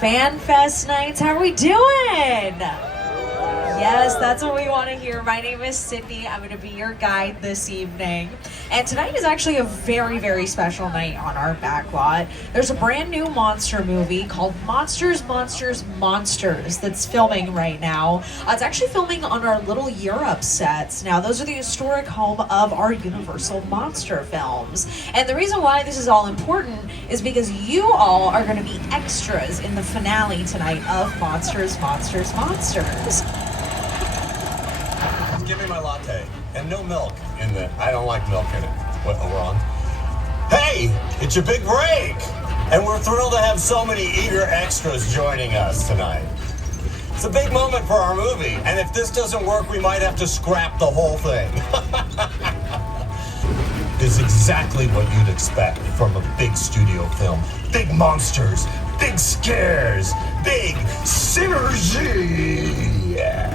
FanFest nights. How are we doing? Yes, that's what we want to hear. My name is Sydney. I'm going to be your guide this evening. And tonight is actually a very, very special night on our backlot. There's a brand new monster movie called Monsters, Monsters, Monsters that's filming right now. It's actually filming on our Little Europe sets. Now, those are the historic home of our Universal monster films. And the reason why this is all important is because you all are going to be extras in the finale tonight of Monsters, Monsters, Monsters. Give me my latte. And no milk in the... I don't like milk in it. What, wrong? Hey! It's your big break! And we're thrilled to have so many eager extras joining us tonight. It's a big moment for our movie. And if this doesn't work, we might have to scrap the whole thing. It's exactly what you'd expect from a big studio film. Big monsters, big scares, big synergy. Yeah.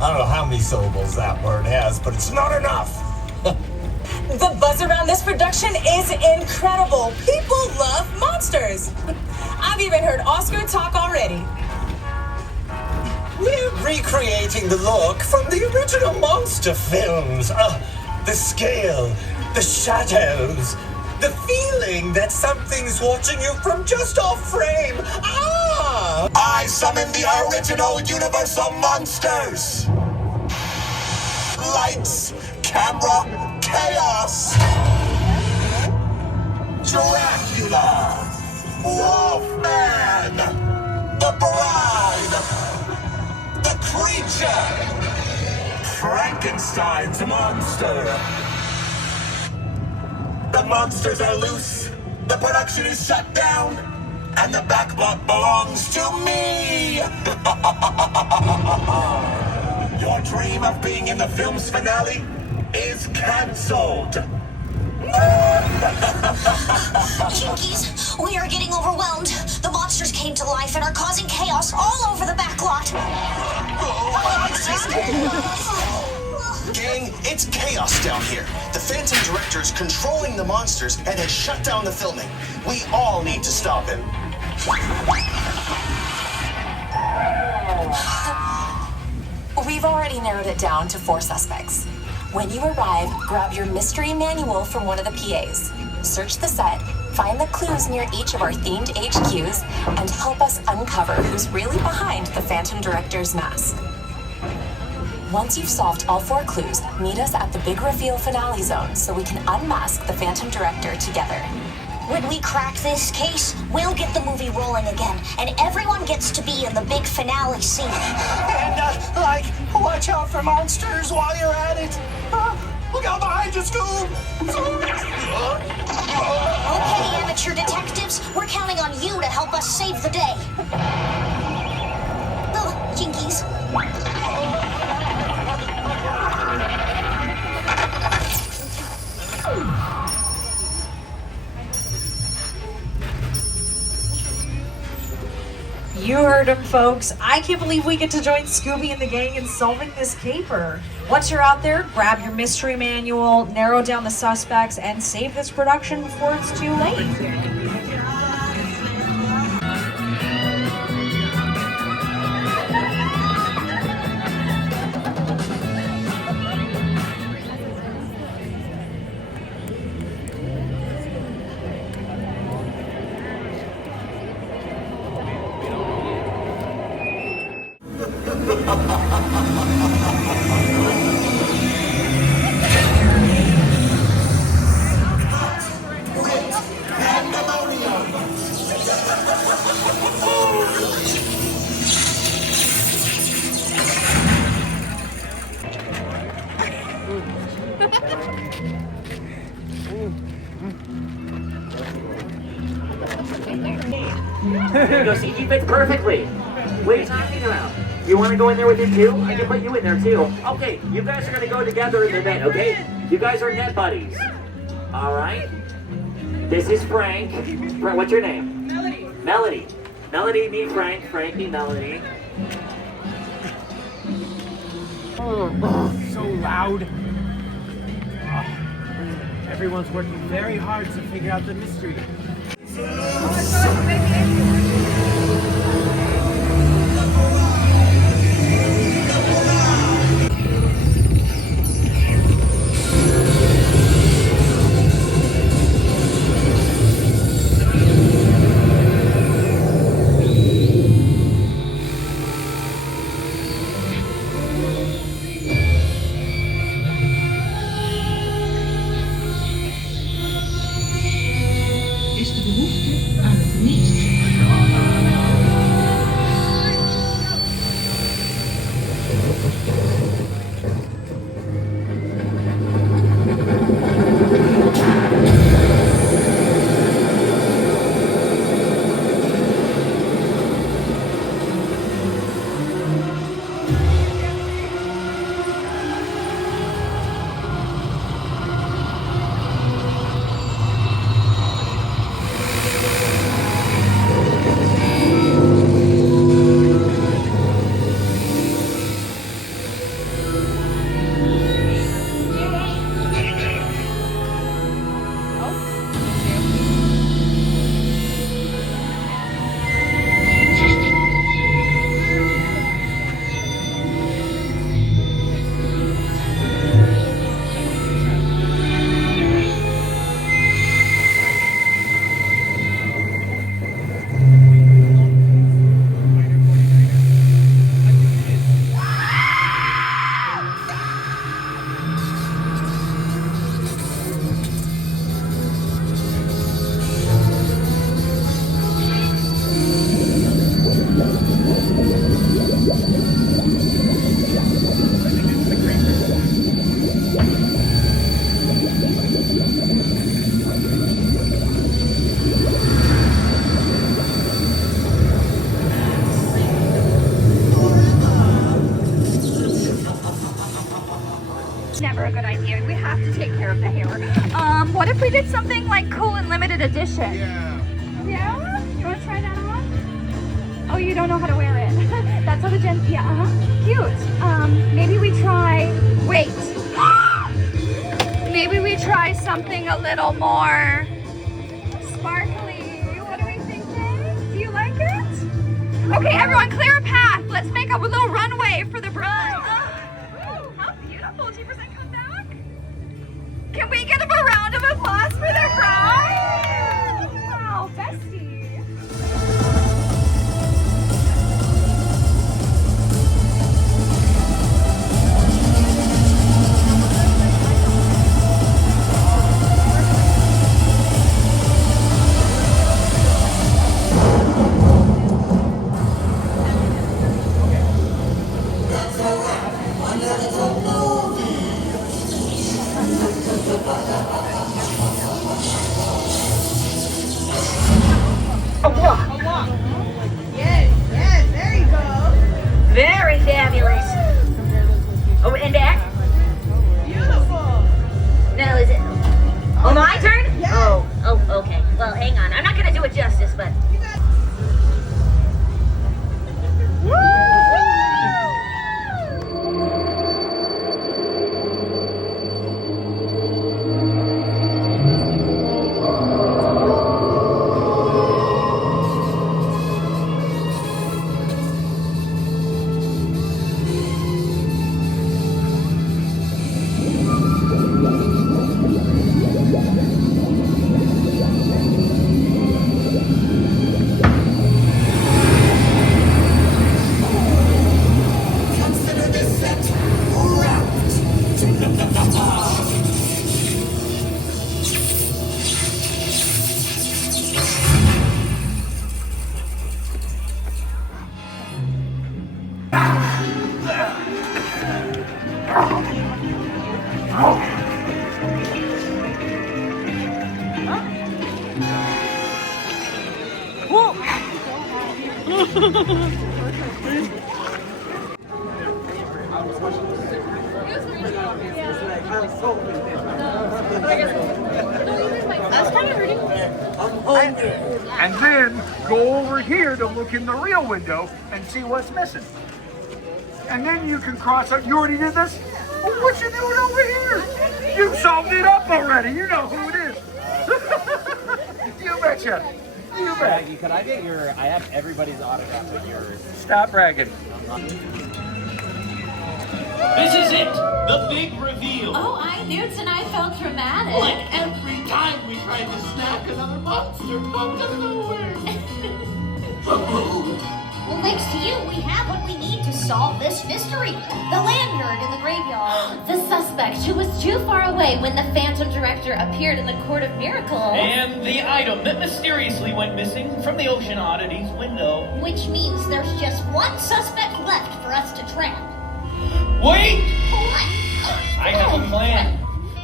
I don't know how many syllables that word has, but it's not enough. The buzz around this production is incredible. People love monsters. I've even heard Oscar talk already. We're recreating the look from the original monster films. The scale, the shadows, the feeling that something's watching you from just off frame. I summon the original Universal monsters. Lights, camera, chaos. Dracula, Wolf Man, the Bride, the Creature, Frankenstein's monster. The monsters are loose, the production is shut down, and the backlot belongs to me! Your dream of being in the film's finale is cancelled. Jinkies, we are getting overwhelmed. The monsters came to life and are causing chaos all over the backlot. Gang, it's chaos down here. The Phantom Director is controlling the monsters and has shut down the filming. We all need to stop him. We've already narrowed it down to 4 suspects. When you arrive, grab your mystery manual from one of the PAs. Search the set, find the clues near each of our themed HQs, and help us uncover who's really behind the Phantom Director's mask. Once you've solved all 4 clues, meet us at the big reveal finale zone so we can unmask the Phantom Director together. When we crack this case, we'll get the movie rolling again, and everyone gets to be in the big finale scene. And, watch out for monsters while you're at it. Look out behind you, Scoob! Okay, amateur detectives, we're counting on you to help us save the day. Jinkies. You heard him, folks. I can't believe we get to join Scooby and the gang in solving this caper. Once you're out there, grab your mystery manual, narrow down the suspects, and save this production before it's too late. Go see, he fits perfectly. What are you talking about? You want to go in there with him too? I can put you in there too. Okay, you guys are going to go together in the net, okay? You guys are net buddies. Alright? This is Frank. What's your name? Melody. Melody. Melody, me, Frank. Frankie, Melody. Oh, so loud. Oh, everyone's working very hard to figure out the mystery. a good idea. We have to take care of the hair. What if we did something like cool and limited edition? Yeah. Yeah? You want to try that on? Oh, you don't know how to wear it. That's how the gen. Yeah. Cute. Maybe we try. Wait. Maybe we try something a little more sparkly. What are we thinking? Do you like it? Okay, everyone, clear a path. Let's make a little runway for the bride. How beautiful. Jeepers, come back. Can we give them a round of applause for their bride? Wow, bestie. Yes, there you go. Very fabulous. Oh, and back? Beautiful. No, is it? Oh, my turn? Yes. Oh, okay. Well, hang on. I'm not gonna do it justice, but. And then go over here to look in the real window and see what's missing. And then you can cross out. You already did this? Well, what you doing over here? You solved it up already. You know who it is. You betcha. You bet. Shaggy, could I get your? I have everybody's autograph but yours. Stop bragging. This is it, the big reveal. Oh, I knew tonight felt dramatic. Like every time we tried to snack another monster out of nowhere. Well, thanks to you, we have what we need to solve this mystery. The lanyard in the graveyard. The suspect who was too far away when the Phantom Director appeared in the Court of Miracles. And the item that mysteriously went missing from the Ocean Oddities window. Which means there's just one suspect left for us to trap. Wait! What? I have a plan.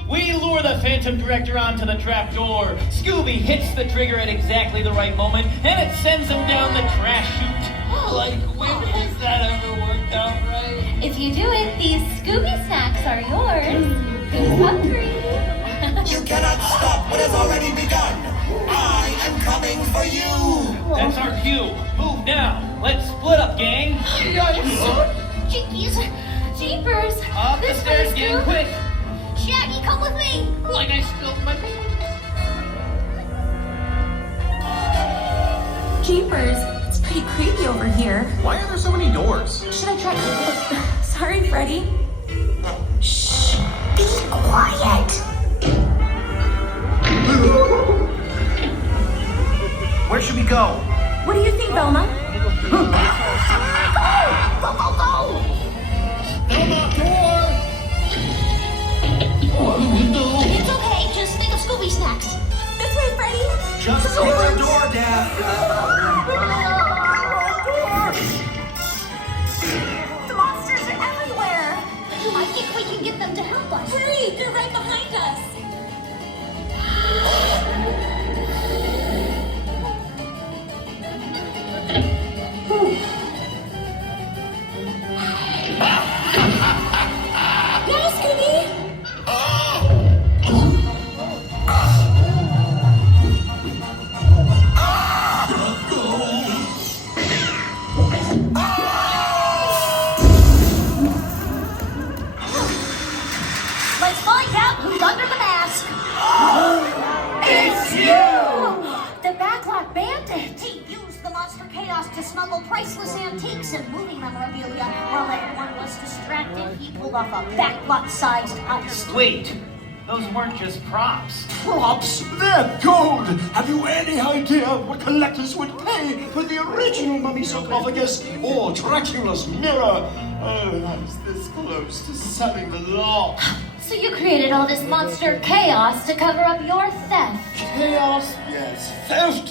We lure the Phantom Director onto the trapdoor. Scooby hits the trigger at exactly the right moment, and it sends him down the trash chute. Like, when has that ever worked out right? If you do it, these Scooby snacks are yours. Who's hungry? You cannot stop what has already begun. I am coming for you. That's our cue. Move now. Let's split up, gang. Jinkies. Jeepers! Up the This stairs, way, gang, Scoop. quick. Shaggy, come with me. Like I spilled my Jeepers! It's pretty creepy over here. Why are there so many doors? Should I try? Sorry, Freddy. Shh. Be quiet. Where should we go? What do you think, Velma? Go, go, go. It's okay, just think of Scooby snacks. This way, Freddy! Just hit the door, Daphne. The monsters are everywhere! I think we can get them to help us. Hurry! They're right behind us! smuggle priceless antiques and movie memorabilia. While everyone was distracted, he pulled off a backlot-sized heist. Wait, those weren't just props. Props? They're gold! Have you any idea what collectors would pay for the original mummy sarcophagus or Dracula's mirror? I was this close to selling the lot. So you created all this monster chaos to cover up your theft. Chaos? Yes. Theft?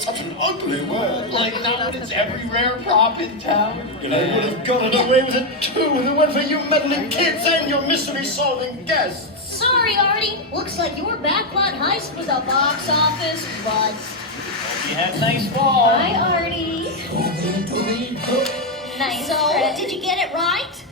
Such an ugly word. Like now it's every rare prop in town. And I would have gotten away with it too if it weren't for you meddling kids and your mystery-solving guests. Sorry, Artie. Looks like your backlot heist was a box office bust. You had a nice ball. Hi, Artie. Nice. So, did you get it right?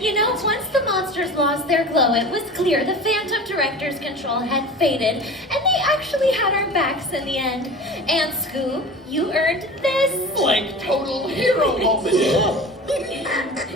You know, once the monsters lost their glow, it was clear the Phantom Director's control had faded, and they actually had our backs in the end. And Scoob, you earned this. Like total hero moment.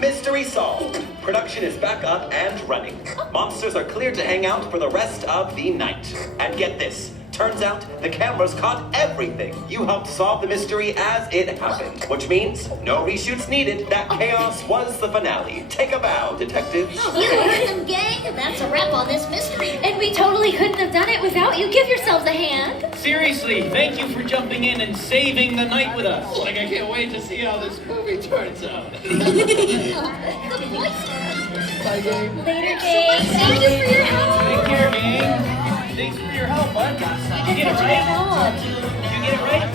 Mystery solved. Production is back up and running. Monsters are cleared to hang out for the rest of the night. And get this. Turns out the cameras caught everything. You helped solve the mystery as it happened, which means no reshoots needed. That chaos was the finale. Take a bow, detective. You heard them, gang. That's a wrap on this mystery. And we totally couldn't have done it without you. Give yourselves a hand. Seriously, thank you for jumping in and saving the night with us. Like, I can't wait to see how this movie turns out. Bye, gang. Later, gang. Thank you for your help. Take care, gang. Thanks for your help, bud. Did you get it right? Did you get it right?